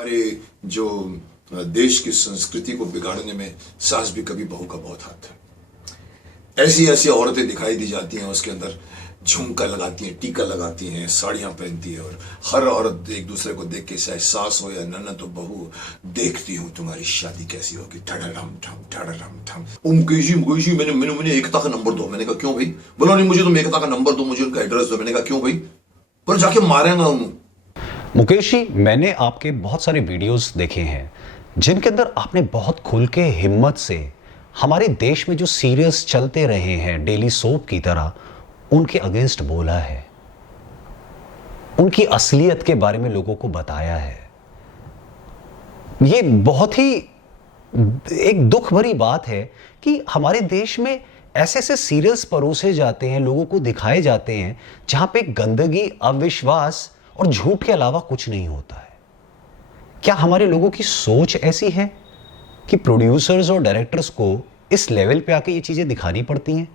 हमारे जो देश की संस्कृति को बिगाड़ने में सास भी कभी बहू का बहुत हाथ है। ऐसी ऐसी औरतें दिखाई दी जाती हैं, उसके अंदर झुमका लगाती हैं, टीका लगाती हैं, साड़ियां पहनती है और हर औरत एक दूसरे को देख के चाहे सास हो या ननद तो बहू, देखती हूँ तुम्हारी शादी कैसी होगी, ठड़म ठम ठड़म ठम। मुकेश जी मैंने एकता का नंबर दो। मैंने कहा क्यों भाई? बोला नहीं मुझे तुम एकता का नंबर दो, मुझे उनका एड्रेस दो। मैंने कहा क्यों भाई? पर जाके मारेंगा उन्होंने। मुकेश जी, मैंने आपके बहुत सारे वीडियोस देखे हैं जिनके अंदर आपने बहुत खुल के हिम्मत से हमारे देश में जो सीरियल्स चलते रहे हैं डेली सोप की तरह, उनके अगेंस्ट बोला है, उनकी असलियत के बारे में लोगों को बताया है। ये बहुत ही एक दुख भरी बात है कि हमारे देश में ऐसे ऐसे सीरियल्स परोसे जाते हैं, लोगों को दिखाए जाते हैं जहां पे गंदगी, अविश्वास और झूठ के अलावा कुछ नहीं होता है। क्या हमारे लोगों की सोच ऐसी है कि प्रोड्यूसर्स और डायरेक्टर्स को इस लेवल पे आके ये चीजें दिखानी पड़ती हैं?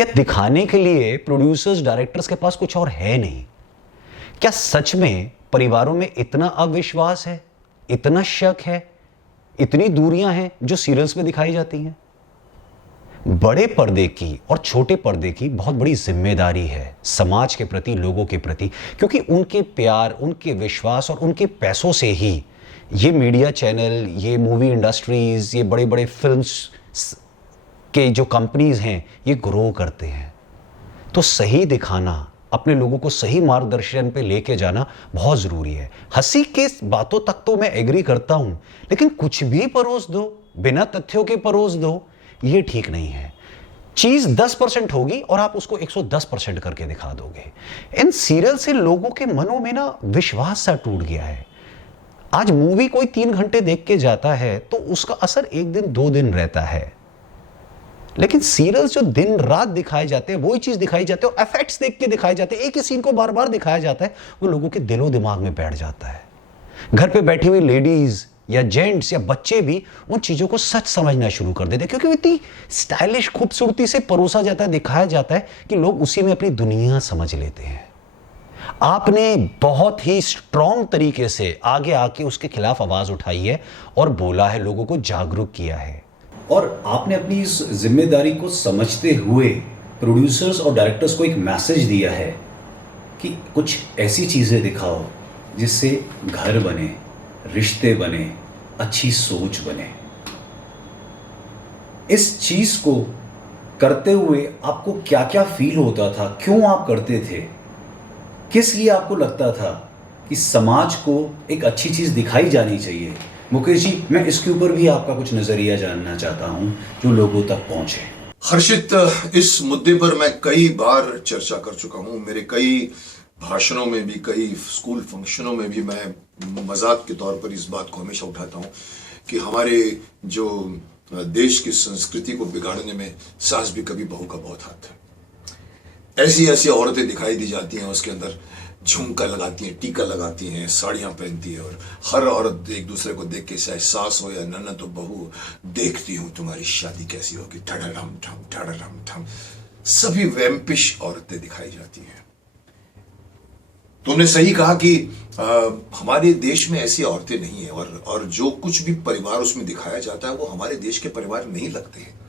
या दिखाने के लिए प्रोड्यूसर्स, डायरेक्टर्स के पास कुछ और है नहीं? क्या सच में परिवारों में इतना अविश्वास है, इतना शक है, इतनी दूरियां हैं जो सीरियल्स में दिखाई जाती हैं? बड़े पर्दे की और छोटे पर्दे की बहुत बड़ी जिम्मेदारी है समाज के प्रति, लोगों के प्रति, क्योंकि उनके प्यार, उनके विश्वास और उनके पैसों से ही ये मीडिया चैनल, ये मूवी इंडस्ट्रीज, ये बड़े बड़े फिल्म्स के जो कंपनीज हैं, ये ग्रो करते हैं। तो सही दिखाना, अपने लोगों को सही मार्गदर्शन पे लेके जाना बहुत जरूरी है। हंसी के बातों तक तो मैं एग्री करता हूं, लेकिन कुछ भी परोस दो, बिना तथ्यों के परोस दो, ये ठीक नहीं है। चीज 10% होगी और आप उसको 110% करके दिखा दोगे। इन सीरियल से लोगों के मनों में ना विश्वास सा टूट गया है। आज मूवी कोई 3 घंटे देख के जाता है तो उसका असर 1 दिन 2 दिन रहता है, लेकिन सीरियल्स जो दिन रात दिखाए जाते हैं, वही चीज दिखाई जाती है और इफेक्ट्स देख के दिखाए जाते हैं, एक ही सीन को बार बार दिखाया जाता है, वो लोगों के दिलो दिमाग में बैठ जाता है। घर पे बैठी हुई लेडीज या जेंट्स या बच्चे भी उन चीजों को सच समझना शुरू कर देते हैं, क्योंकि इतनी स्टाइलिश खूबसूरती से परोसा जाता है, दिखाया जाता है कि लोग उसी में अपनी दुनिया समझ लेते हैं। आपने बहुत ही स्ट्रॉन्ग तरीके से आगे आके उसके खिलाफ आवाज उठाई है और बोला है, लोगों को जागरूक किया है। और आपने अपनी इस जिम्मेदारी को समझते हुए प्रोड्यूसर्स और डायरेक्टर्स को एक मैसेज दिया है कि कुछ ऐसी चीज़ें दिखाओ जिससे घर बने, रिश्ते बने, अच्छी सोच बने। इस चीज़ को करते हुए आपको क्या क्या फील होता था? क्यों आप करते थे? किस लिए आपको लगता था कि समाज को एक अच्छी चीज़ दिखाई जानी चाहिए? मुकेश जी, मैं इसके ऊपर भी आपका कुछ नजरिया जानना चाहता हूं जो लोगों तक पहुंचे। हर्षित, इस मुद्दे पर मैं कई बार चर्चा कर चुका हूं। मेरे कई भाषणों में भी, कई स्कूल फंक्शनों में भी मैं मजाक के तौर पर इस बात को हमेशा उठाता हूं कि हमारे जो देश की संस्कृति को बिगाड़ने में सास भी कभी बहू का बहुत हाथ है। ऐसी ऐसी औरतें दिखाई दी जाती हैं, उसके अंदर झुमका लगाती हैं, टीका लगाती हैं, साड़ियां पहनती है और हर औरत एक दूसरे को देख के चाहे सास हो या ननद तो बहू, देखती हूँ तुम्हारी शादी कैसी होगी, ठड़म ठम ठड़म ठम। सभी वैम्पिश औरतें दिखाई जाती हैं। तुमने सही कहा कि हमारे देश में ऐसी औरतें नहीं है और जो कुछ भी परिवार उसमें दिखाया जाता है वो हमारे देश के परिवार नहीं लगते हैं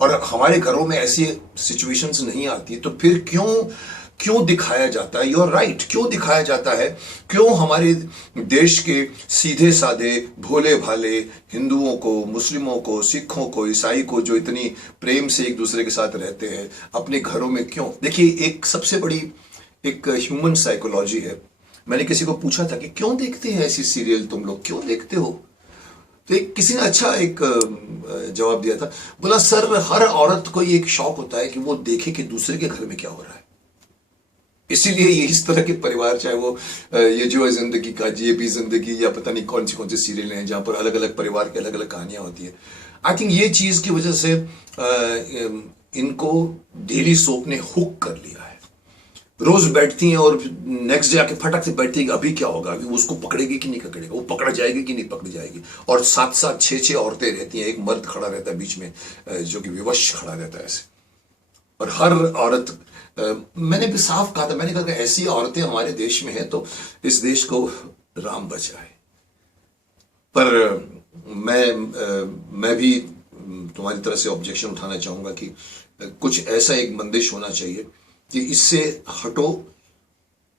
और हमारे घरों में ऐसी सिचुएशंस नहीं आती। तो फिर क्यों दिखाया जाता है? यूर राइट, क्यों दिखाया जाता है? क्यों हमारे देश के सीधे साधे भोले भाले हिंदुओं को, मुस्लिमों को, सिखों को, ईसाई को, जो इतनी प्रेम से एक दूसरे के साथ रहते हैं, अपने घरों में क्यों? देखिए, एक सबसे बड़ी एक ह्यूमन साइकोलॉजी है। मैंने किसी को पूछा था कि क्यों देखते हैं ऐसी सीरियल, तुम लोग क्यों देखते हो? तो किसी ने अच्छा एक जवाब दिया था। बोला, सर, हर औरत को ये एक शौक होता है कि वो देखे कि दूसरे के घर में क्या हो रहा है। इसीलिए ये इस तरह के परिवार, चाहे वो ये जो है जिंदगी का, ये भी जिंदगी, या पता नहीं कौन से सीरियल हैं जहां पर अलग अलग परिवार की अलग अलग कहानियां होती है। आई थिंक ये चीज की वजह से इनको डेली सोप ने हुक कर लिया है। रोज बैठती हैं और नेक्स्ट डे आके फटक से बैठती है कि अभी क्या होगा, अभी उसको पकड़ेगी कि नहीं पकड़ेगा, वो पकड़ा जाएगी कि नहीं पकड़ी जाएगी। और 7-7, 6-6 औरतें रहती हैं, एक मर्द खड़ा रहता है बीच में जो कि विवश खड़ा रहता है ऐसे। और हर औरत, मैंने भी साफ कहा था, मैंने कहा कि ऐसी औरतें हमारे देश में हैं तो इस देश को राम बचाए। पर मैं भी तुम्हारी तरह से ऑब्जेक्शन उठाना चाहूंगा कि कुछ ऐसा एक बंदिश होना चाहिए कि इससे हटो,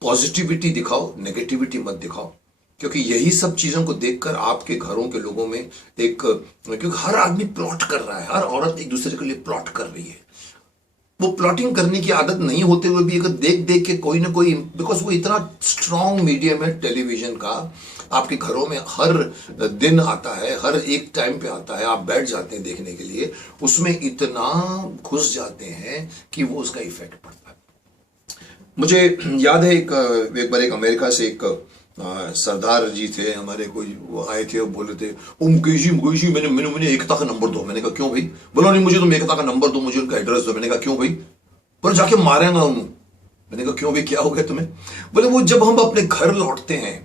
पॉजिटिविटी दिखाओ, नेगेटिविटी मत दिखाओ, क्योंकि यही सब चीजों को देखकर आपके घरों के लोगों में क्योंकि हर आदमी प्लॉट कर रहा है, हर औरत एक दूसरे के लिए प्लॉट कर रही है। वो प्लॉटिंग करने की आदत नहीं होते हुए भी अगर देख देख के कोई ना कोई, बिकॉज वो इतना स्ट्रांग मीडियम है टेलीविजन का, आपके घरों में हर दिन आता है, हर एक टाइम पे आता है, आप बैठ जाते हैं देखने के लिए, उसमें इतना घुस जाते हैं कि वो उसका इफेक्ट पड़ता है। मुझे याद है एक बार एक अमेरिका से एक सरदार जी थे हमारे, कोई वो आए थे, वो बोले थे, मुकेश जी मैंने एकता का नंबर दो। मैंने कहा क्यों भाई? बोला नहीं, मुझे तुम एकता का नंबर दो, मुझे उनका एड्रेस दो। मैंने कहा क्यों भाई? बोले जाके मारेंगा उन्होंने। मैंने कहा क्यों भाई, क्या हो गया तुम्हें? बोले वो जब हम अपने घर लौटते हैं,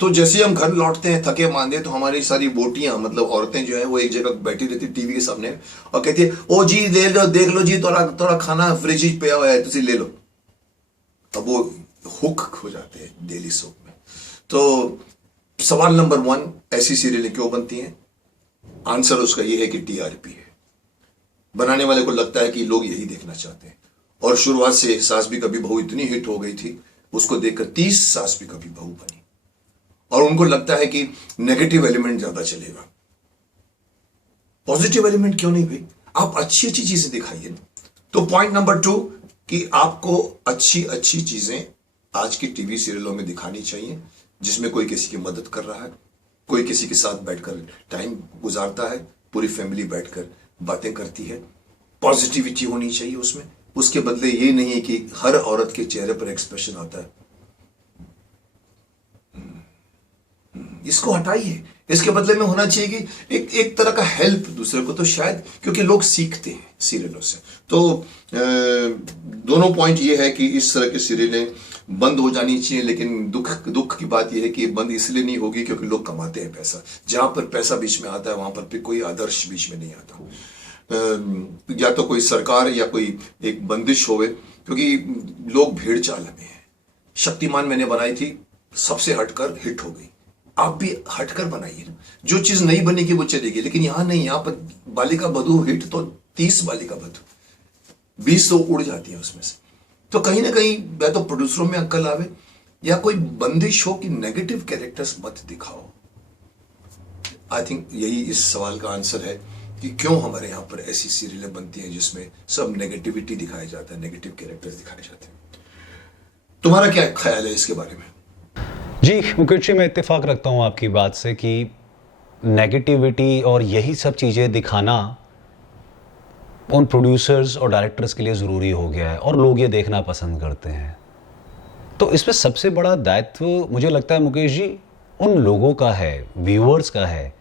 तो जैसे हम घर लौटते हैं थके मांदे, तो हमारी सारी बोटियां, मतलब औरतें जो है वो एक जगह बैठी रहती टीवी के सामने और कहती है, ओ जी ले लो, देख लो जी, थोड़ा खाना फ्रिज पे हुआ है, तुम ले लो। अब वो हुक हो जाते हैं डेली सोप में। तो सवाल नंबर 1, ऐसी सीरियलें क्यों बनती हैं? आंसर उसका ये है कि टीआरपी है। बनाने वाले को लगता है कि लोग यही देखना चाहते हैं। और शुरुआत से सास भी कभी बहू इतनी हिट हो गई थी, उसको देखकर 30 सास भी कभी बहू बनी, और उनको लगता है कि नेगेटिव एलिमेंट ज्यादा चलेगा। पॉजिटिव एलिमेंट क्यों नहीं भाई? आप अच्छी अच्छी चीजें दिखाइए ना। तो पॉइंट नंबर 2 कि आपको अच्छी अच्छी चीजें आज की टीवी सीरियलों में दिखानी चाहिए, जिसमें कोई किसी की मदद कर रहा है, कोई किसी के साथ बैठकर टाइम गुजारता है, पूरी फैमिली बैठकर बातें करती है। पॉजिटिविटी होनी चाहिए उसमें। उसके बदले ये नहीं है कि हर औरत के चेहरे पर एक्सप्रेशन आता है, इसको हटाइए। इसके बदले में होना चाहिए कि एक तरह का हेल्प दूसरे को, तो शायद क्योंकि लोग सीखते हैं सीरियलों से। तो दोनों पॉइंट ये है कि इस तरह की सीरियलें बंद हो जानी चाहिए, लेकिन दुख की बात यह है कि बंद इसलिए नहीं होगी क्योंकि लोग कमाते हैं पैसा। जहां पर पैसा बीच में आता है वहां पर कोई आदर्श बीच में नहीं आता। या तो कोई सरकार या कोई एक बंदिश होवे, क्योंकि लोग भेड़ चाल में हैं। शक्तिमान मैंने बनाई थी, सबसे हटकर हिट हो गई, आप भी हटकर बनाइए ना। जो चीज नहीं बनेगी वो चलेगी, लेकिन यहां नहीं, यहां पर बालिका बधू हिट तो 30 बालिका बधू, 20 तो उड़ जाती है उसमें से। तो कहीं ना कहीं या तो प्रोड्यूसरों में अक्ल आवे, या कोई बंदिश हो कि नेगेटिव कैरेक्टर्स मत दिखाओ। आई थिंक यही इस सवाल का आंसर है कि क्यों हमारे यहां पर ऐसी सीरियलें बनती हैं जिसमें सब नेगेटिविटी दिखाया जाता है, नेगेटिव कैरेक्टर्स दिखाए जाते हैं। तुम्हारा क्या ख्याल है इसके बारे में? जी मुकेश जी, मैं इत्तेफाक रखता हूँ आपकी बात से कि नेगेटिविटी और यही सब चीज़ें दिखाना उन प्रोड्यूसर्स और डायरेक्टर्स के लिए ज़रूरी हो गया है, और लोग ये देखना पसंद करते हैं। तो इसमें सबसे बड़ा दायित्व मुझे लगता है मुकेश जी उन लोगों का है, व्यूअर्स का है,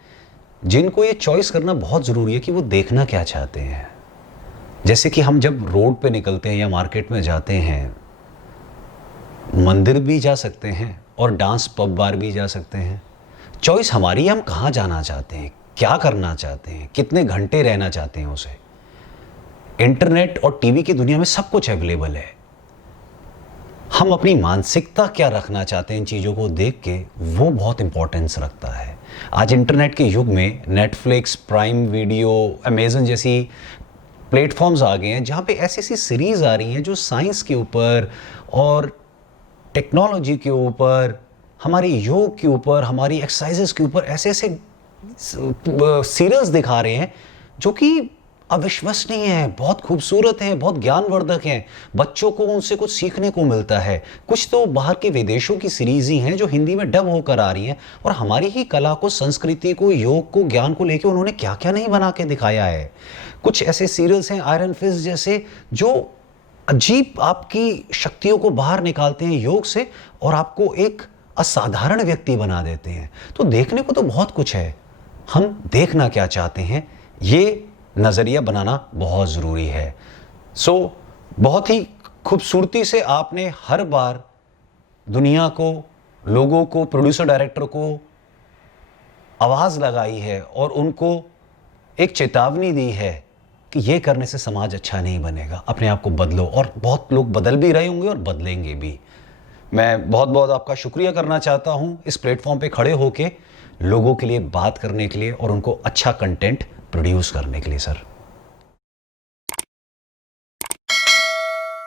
जिनको ये चॉइस करना बहुत ज़रूरी है कि वो देखना क्या चाहते हैं। जैसे कि हम जब रोड पे निकलते हैं या मार्केट में जाते हैं, मंदिर भी जा सकते हैं और डांस पब बार भी जा सकते हैं। चॉइस हमारी है, हम कहाँ जाना चाहते हैं, क्या करना चाहते हैं, कितने घंटे रहना चाहते हैं उसे। इंटरनेट और टीवी की दुनिया में सब कुछ अवेलेबल है। हम अपनी मानसिकता क्या रखना चाहते हैं इन चीज़ों को देख के, वो बहुत इंपॉर्टेंस रखता है। आज इंटरनेट के युग में नेटफ्लिक्स, प्राइम वीडियो, अमेजन जैसी प्लेटफॉर्म्स आ गए हैं, जहाँ पे ऐसी ऐसी सीरीज़ आ रही हैं जो साइंस के ऊपर और टेक्नोलॉजी के ऊपर, हमारे योग के ऊपर, हमारी एक्सरसाइजेस के ऊपर ऐसे ऐसे सीरियल्स दिखा रहे हैं जो कि अविश्वसनीय है, बहुत खूबसूरत है, बहुत ज्ञानवर्धक हैं। बच्चों को उनसे कुछ सीखने को मिलता है। कुछ तो बाहर के विदेशों की सीरीज ही हैं जो हिंदी में डब होकर आ रही हैं, और हमारी ही कला को, संस्कृति को, योग को, ज्ञान को लेकर उन्होंने क्या क्या नहीं बना के दिखाया है। कुछ ऐसे सीरियल्स हैं आयरन फिस्ट जैसे, जो अजीब आपकी शक्तियों को बाहर निकालते हैं योग से और आपको एक असाधारण व्यक्ति बना देते हैं। तो देखने को तो बहुत कुछ है, हम देखना क्या चाहते हैं ये नज़रिया बनाना बहुत ज़रूरी है। सो बहुत ही खूबसूरती से आपने हर बार दुनिया को, लोगों को, प्रोड्यूसर डायरेक्टर को आवाज़ लगाई है और उनको एक चेतावनी दी है कि ये करने से समाज अच्छा नहीं बनेगा, अपने आप को बदलो। और बहुत लोग बदल भी रहे होंगे और बदलेंगे भी। मैं बहुत बहुत आपका शुक्रिया करना चाहता हूं इस प्लेटफॉर्म पे खड़े होके लोगों के लिए बात करने के लिए और उनको अच्छा कंटेंट प्रोड्यूस करने के लिए सर।